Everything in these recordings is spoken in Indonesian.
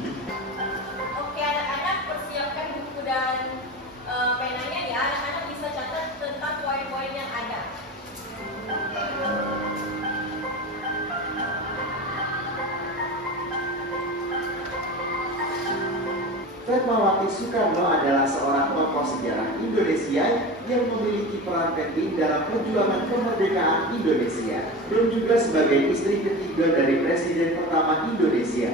Oke, anak-anak persiapkan buku dan penanya ya. Anak-anak bisa catat tentang poin-poin yang ada. Fatmawati Soekarno adalah seorang tokoh sejarah Indonesia yang memiliki peran penting dalam perjuangan kemerdekaan Indonesia dan juga sebagai istri ketiga dari Presiden pertama Indonesia.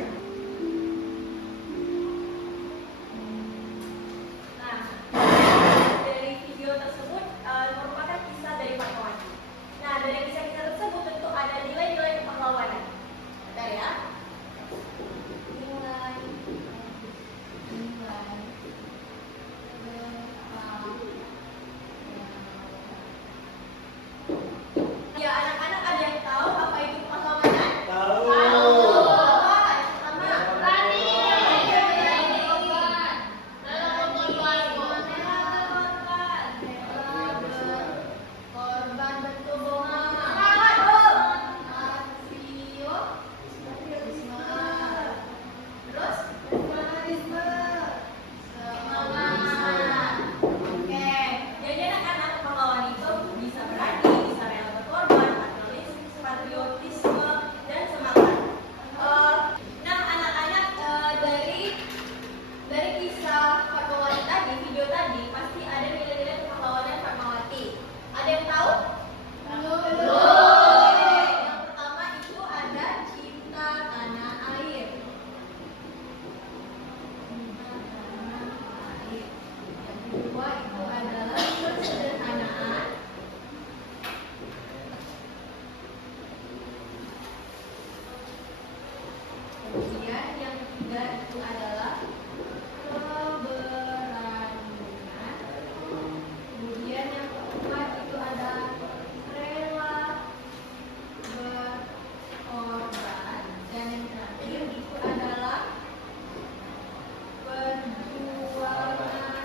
Nah, dari video tersebut merupakan kisah dari Fatmawati. Nah, dari kisah-kisah tersebut tentu ada nilai-nilai kepahlawanan. Bentar ya. Ya, anak-anak ada yang tahu apa itu kepahlawanan? Tahu. Apa yang pertama? Berani. Korban bertubuh. Terus? Oke, jadi anak-anak pahlawan itu bisa berani, bisa rela berkorban, patriotisme, dan semangat. Nah, anak-anak dari kisah Fatmawati tadi, video tadi, pasti ada nilai-nilai kepahlawanan Fatmawati. Ada yang tahu? Yang pertama itu ada cinta tanah air. Yang kedua itu adalah kesederhanaan. Kemudian yang ketiga itu adalah keberanian. Kemudian yang keempat itu ada rela berkorban. Dan yang terakhir itu adalah perjuangan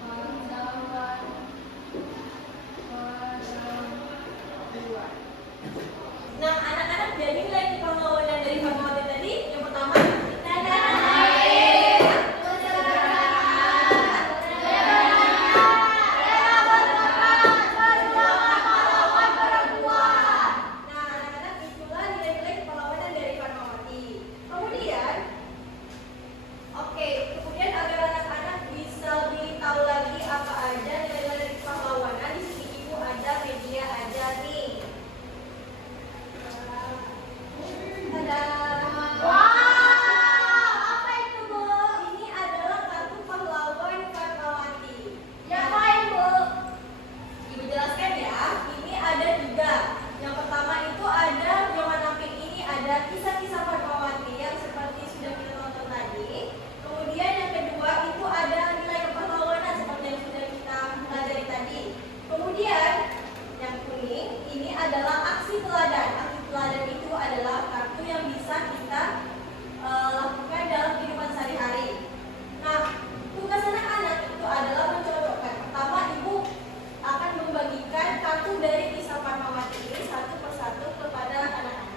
pahlawan perempuan. Nah, anak-anak jadi nilai kepahlawanan dari Fatmawati tadi. Yang pertama, tanah air, kesederhanaan, rela berkorban, perjuangan pahlawan perempuan. Nah, anak-anak itulah nilai-nilai kepahlawanan dari Fatmawati. Kemudian, kemudian agar anak-anak bisa lebih tahu lagi apa aja nilai-nilai kepahlawanan, di sini ibu ada media aja nih. Ada. Apa itu, Bu? Ini adalah kartu pahlawan Fatmawati. Ngapain, Bu? Ibu jelaskan ya. Ini ada 3. Yang pertama itu ada yang warna pink, ini ada kisah-kisah Fatmawati yang seperti sudah kita tonton tadi. Kemudian yang kedua itu ada nilai kepahlawanan seperti yang sudah kita pelajari tadi. Kemudian yang kuning ini adalah aksi teladan. Aksi teladan itu adalah kartu yang bisa kita lakukan dalam kehidupan sehari-hari. Nah, tugas anak-anak itu adalah mencocokkan. Pertama, ibu akan membagikan kartu dari kisah Fatmawati ini satu persatu kepada anak-anak.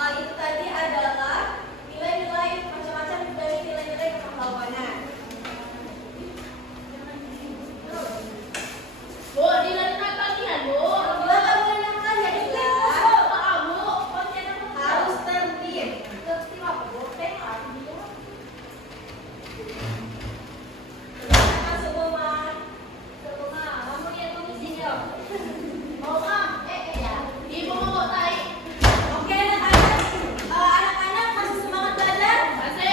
Itu tadi adalah nilai-nilai macam-macam dari nilai-nilai kepahlawanan. Bu, dilanjutkan latihan, Bu. Harus tertib. Tertib apa, Bu? Kamu yang tulisin ya. Mau ah, ya. Ibu mau tai. Oke, anak-anak masih semangat belajar? Masih.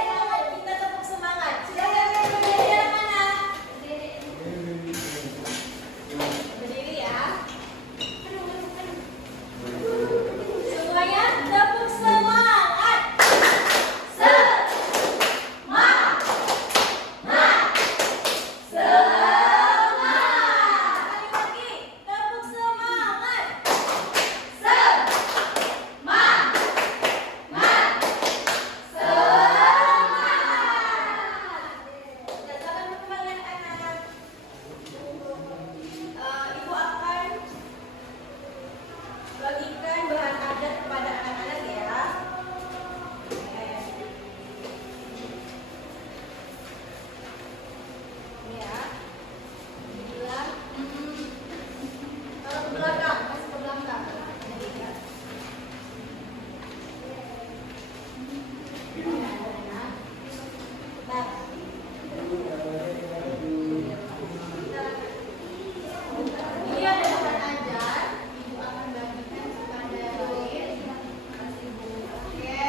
Semangat, kita tetap semangat. Silakan berdiri anak-anak. Berdiri ya. Semuanya tepuk semangat. Semangat. Sekali lagi, tepuk semangat. Semangat. Silakan kembali anak-anak. Ibu akan bagikan bahan adat kepada anak-anak ya. Ini ya. Bilang, kalau ke belakang, masih ke belakang. Ini ada bahan ajar. Ibu akan bagikan kepada Rohit. Oke.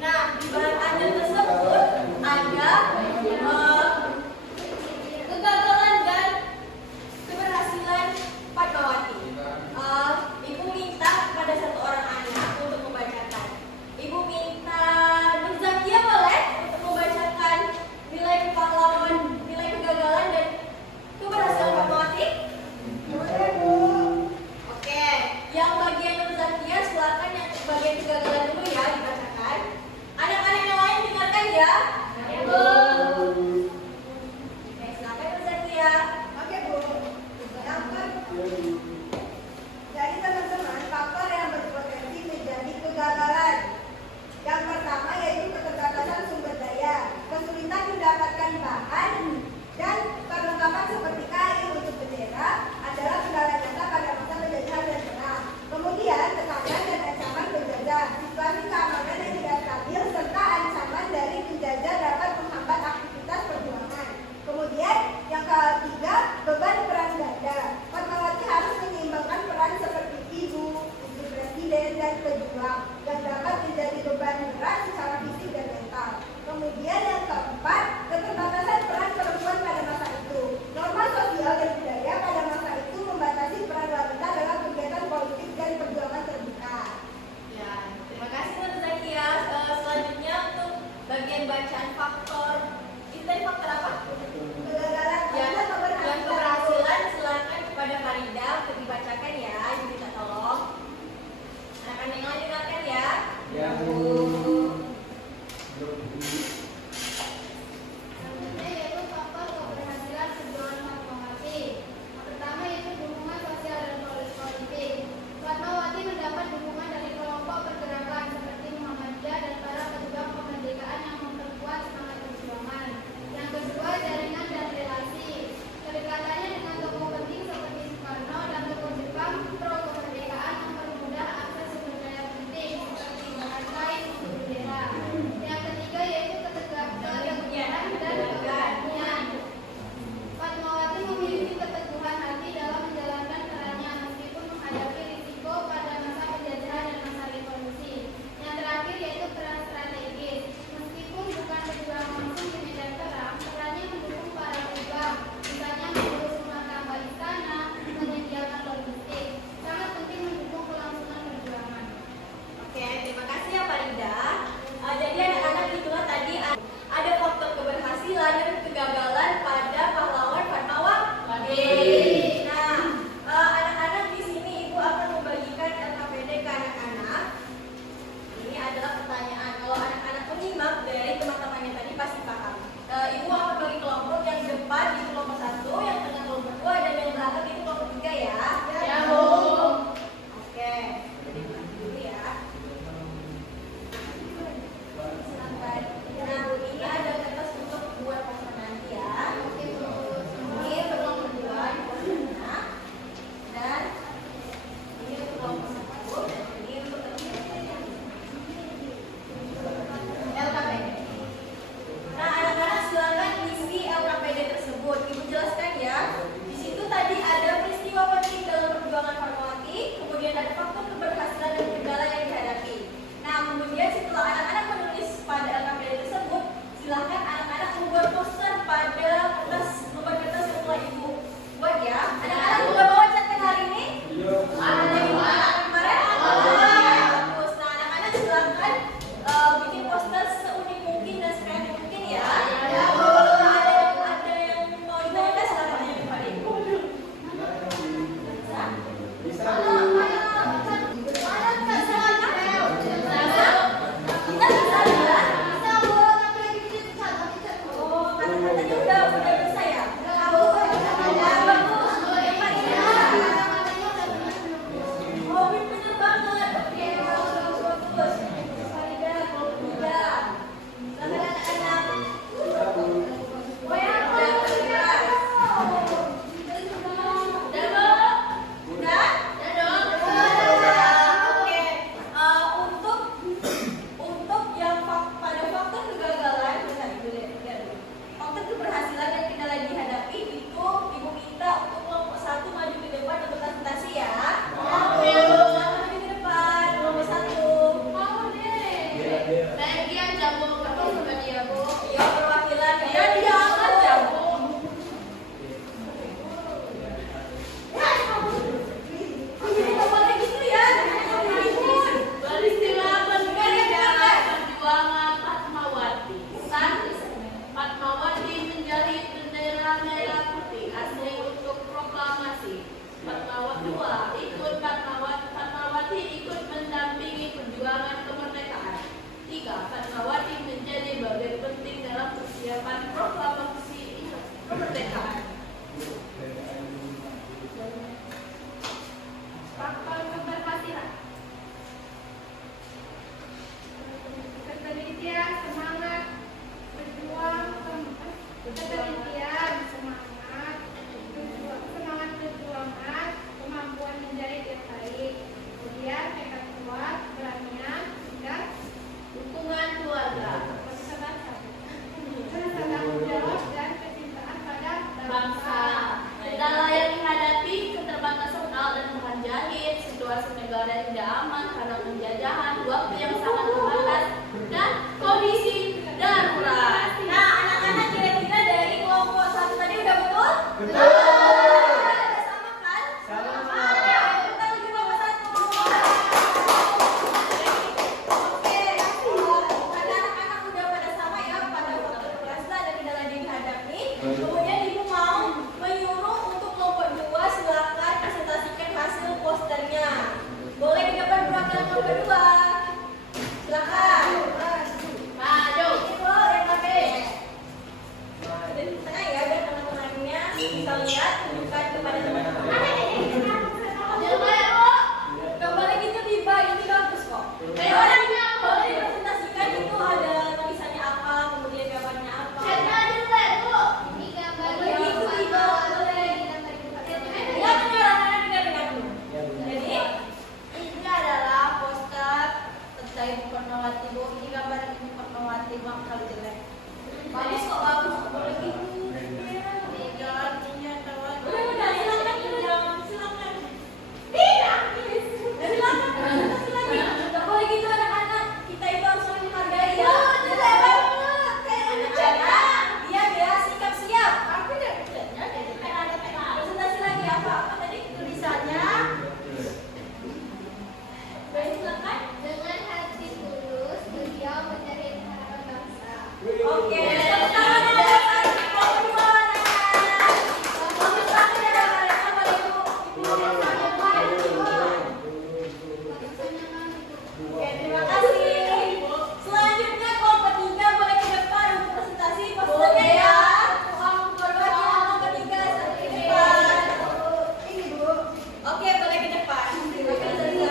Nah, di bahan ajar tersebut ada kegagalan dan keberhasilan Fatmawati. Ibu minta kepada satu orang anak untuk membacakan. Ibu minta Nur Zakia boleh untuk membacakan nilai kepahlawan, nilai kegagalan dan keberhasilan Fatmawati. Oke, yang bagian Nur Zakia silakan yang bagian kegagalan dulu ya dibacakan. Anak-anak yang lain dengarkan ya. Ya, Bu. Oke, silakan Nur Zakia. Oke Bu, jadi teman-teman faktor yang berpotensi menjadi kegagalan. Yang pertama yaitu keterbatasan sumber daya, kesulitan mendapatkan bahan dan perlengkapan seperti kain untuk bendera adalah kendala nyata pada masa penjajahan dan perang. Kemudian tekanan dan ancaman penjajah, situasi keamanan yang tidak stabil serta ancaman dari penjajah dapat menghambat aktivitas perjuangan. Kemudian yang ketiga, beban peran ganda. Fatmawati harus menyeimbangkan peran seperti ibu presiden dan pejuang yang dapat menjadi beban berat secara fisik dan mental. Kemudian yang keempat, keterbatasan peran perempuan pada masa itu. Norma sosial dan budaya pada masa itu membatasi peran wanita dalam kegiatan politik dan perjuangan terbuka. Ya, terima kasih Nur Zakia. Selanjutnya untuk bagian bacaan faktor. Itu tadi faktor apa? Kegagalan Yang dan keberhasilan silakan kepada Farida untuk dibacakan ya. Ibu minta tolong. Anak-anak yang lain dengarkan ya. Ya, Bu. Selanjutnya yaitu faktor keberhasilan perjuangan Fatmawati. Yang pertama yaitu dukungan sosial dan politik. Fatmawati mendapat dukungan dari kelompok pergerakan seperti Muhammadiyah dan para pejuang kemerdekaan yang memperkuat semangat perjuangan. Yang kedua, jaringan dan relasi. Kedekatannya dengan tokoh penting seperti Soekarno dan tokoh Jepang pro kemerdekaan mempermudah akses sumber daya penting seperti bahan kain untuk bendera. Yang ketiga yaitu Oke, terima kasih. Selanjutnya kelompok 3 boleh ke depan untuk presentasi paslonnya ya. Kelompok 3 sampai ke depan. Ini Bu. Oke, boleh ke depan. Terima kasih.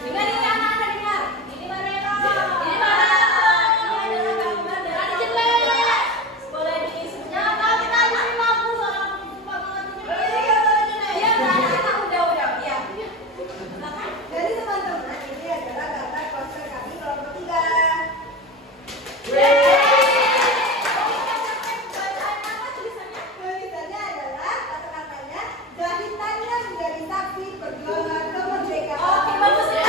Dengar ini anak-anak dengar. Ini mana ya? Ini mana? Ini adalah gambar dari jelek. Boleh diisunya. Ya, anak-anak udah. Ya. Silakan. Jadi teman-teman, ini adalah gambar poster kami kelompok 3. Tulisannya adalah kata-katanya jahitannya menjadi saksi perjuangan kemerdekaan. Oke, bagus ya.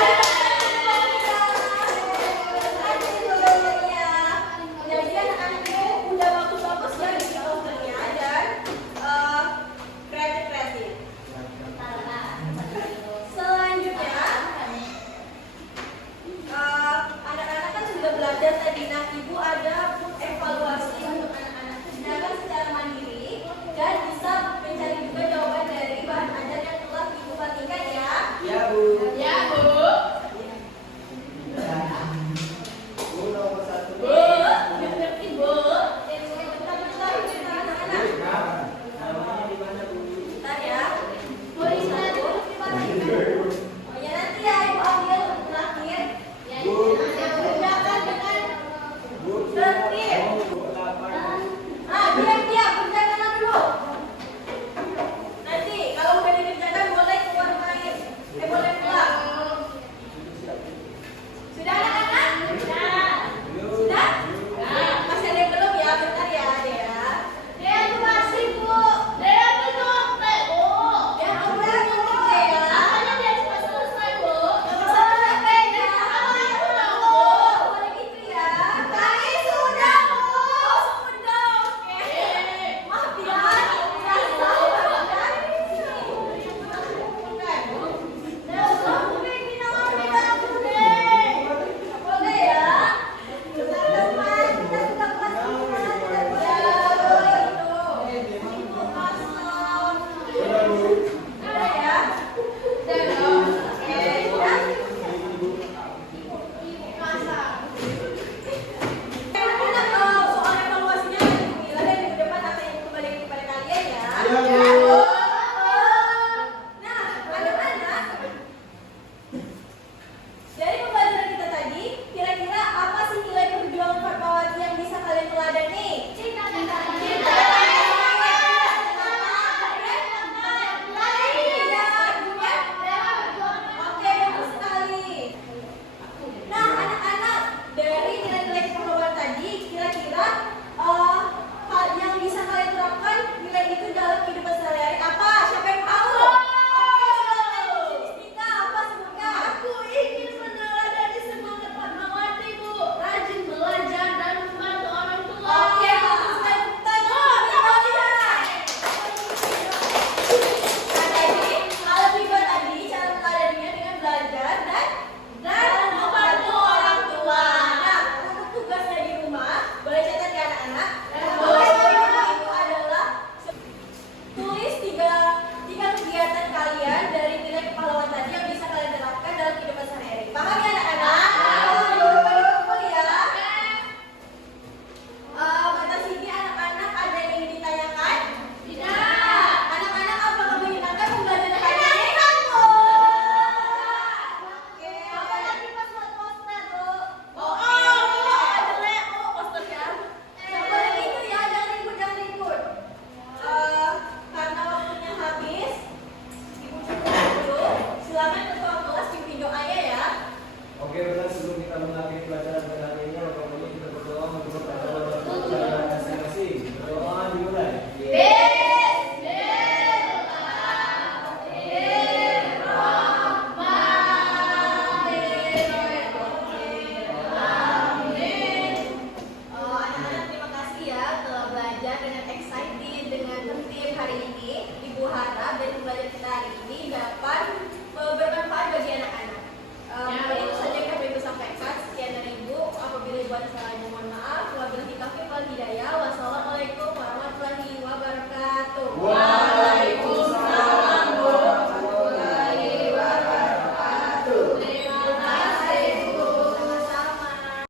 Jadi anak-anak itu udah bagus-bagus ya di posternya dan kreatif. Selanjutnya, anak-anak kan sudah belajar tadi. Nah, ibu ada evaluasi untuk anak-anak belajar secara mandiri dan bisa mencari juga jawaban dari bahan ajar yang telah ibu perhatikan ya. Ya, Bu. Ya, Bu. Bu nomor 1. Bu, ngerti Bu. Bentar, anak-anak. Namanya di mana, Bu? Bentar ya. Oh ya, nanti ya ibu ambil terakhir. Bu. Kerjakan dengan Bu. tertib. Bu 8. Diam, kerjakan dulu. Nanti kalau udah dikerjakan boleh keluar main. Boleh pulang. Sudah anak-anak? Sudah? Masih ada yang belum ya? Bentar ya, Dea. Dea itu masih, Bu. Dea belum sampai, Bu. Dea belum sampai, Dea. Apanya dia cuma selesai, Bu? Sampai, Dea. Bu. Boleh gitu ya? Kami sudah, Bu. Oh, sudah. Oke. Maaf ya. Boleh ya? Teman-teman, kita sudah kelas 5, tidak boleh. Sudah, Bu. Ya, Bu. Nah, anak-anak, dari pembelajaran kita tadi, kira-kira apa sih nilai perjuangan Fatmawati yang bisa kalian teladani? Cinta. Oke, bagus sekali. Nah, anak-anak, dari nilai-nilai keperluan tadi, kira-kira hal yang bisa kalian terapkan nilai itu dalam kehidupan sehari-hari apa? Siapa yang tahu? Oke, silakan. Kita apa semoga? Aku ingin meneladani semangat Fatmawati, Bu. Rajin belajar dan membantu orang tua. Oke, bagus sekali. Jadi, kalau tiba tadi cara meneladaninya dengan belajar dan membantu orang tua. Nah, untuk tugasnya di rumah, boleh catat ya anak-anak. Itu adalah tulis tiga kegiatan kalian dari nilai kepahlawan tadi yang bisa kalian terapkan dalam kehidupan sehari-hari. Paham ya anak-anak? Ya. Kata sini anak-anak ada yang ingin ditanyakan? Tidak. Anak-anak apakah menyenangkan pembelajaran hari ini? Oke. Apa lagi pas buat poster, Bu? Jelek, Bu, posternya. Nggak boleh gitu ya, jangan ribut. Karena waktunya habis, Ibu cukup dulu. Silakan ketua kelas pimpin doanya ya. Oke, benar, sebelum kita mengakhiri pelajaran pada hari ini, Bapak Ibu kita berdoa menurut pelajaran masing-masing. Berdoa dimulai. Anak-anak terima kasih ya telah belajar dengan excited, dengan tertib hari ini. Ibu harap dari pembelajaran kita hari ini dapat bermanfaat bagi anak-anak. Itu saja yang kami sampaikan. Sekian dari Ibu. Apabila Ibu ada salahnya mohon maaf. Wabillahi taufiq wal hidayah.